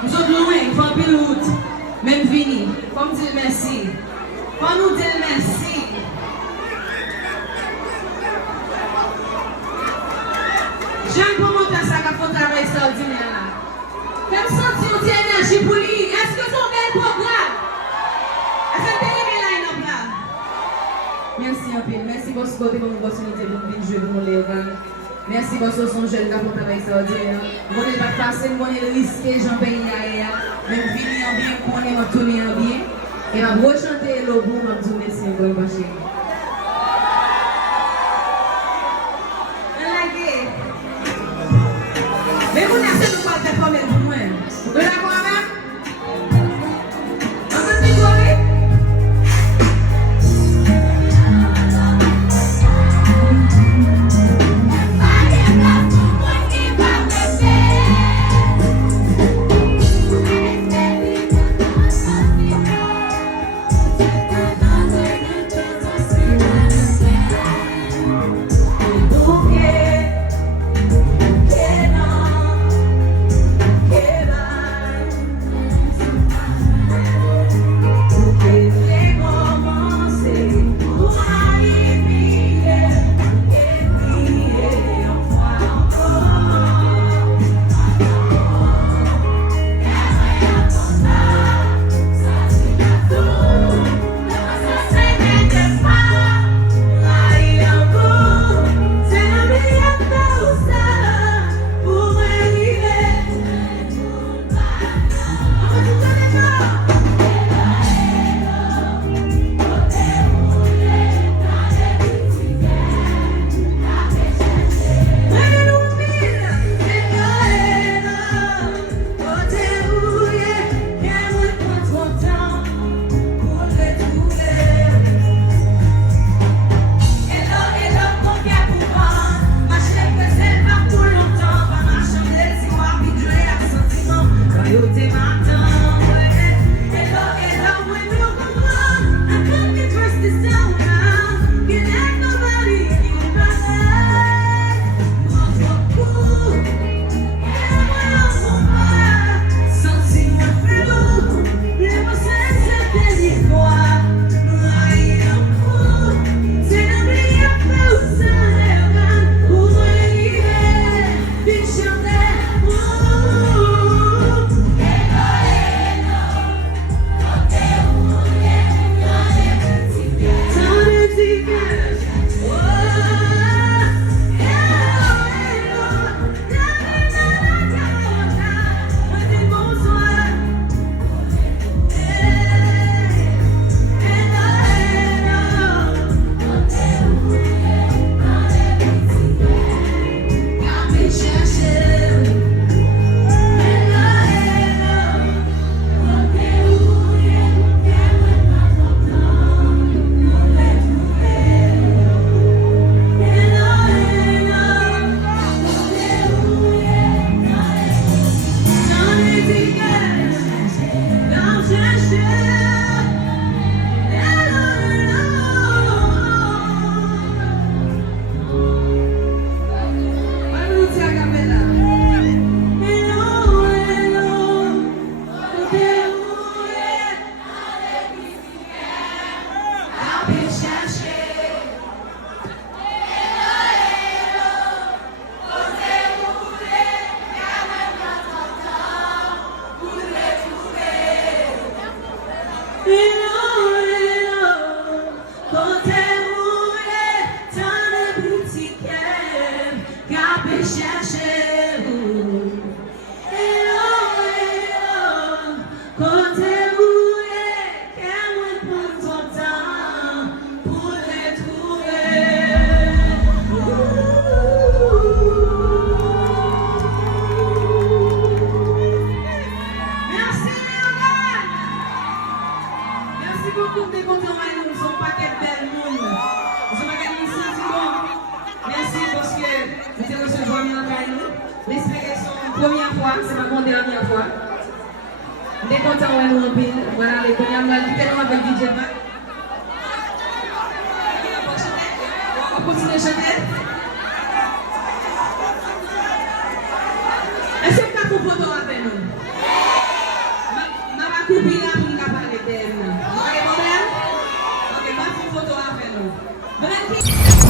Nous sommes loin, il faut un peu de route. Même fini. Comme dire merci. Quand nous dire merci. J'aime comment ça qu'a fait un travail extraordinaire là. Comme sentir une énergie pour lui. Est-ce que c'est un bel programme? Est-ce que c'est un bel line-up là? Merci un peu. Merci pour ce côté pour l'opportunité de venir jouer pour les gars. Merci pour ce son jeune qui a fait un travail extraordinaire. Vous n'êtes pas facile, vous n'êtes risqué, j'en paye derrière. Même venir en bien, pour on est tourner en bien. Et ma rechanter le bout, je vous remercie encore une fois. Mais vous n'avez pas de performer pour moi. Vous êtes d'accord avec? On peut se jouer? Première fois, c'est ma dernière fois. On est content de nous remplir. Voilà, les premières fois, qui étaient avec DJ Mac. On va continuer à chanter. Est-ce que tu as ton photo avec nous? photo avec nous.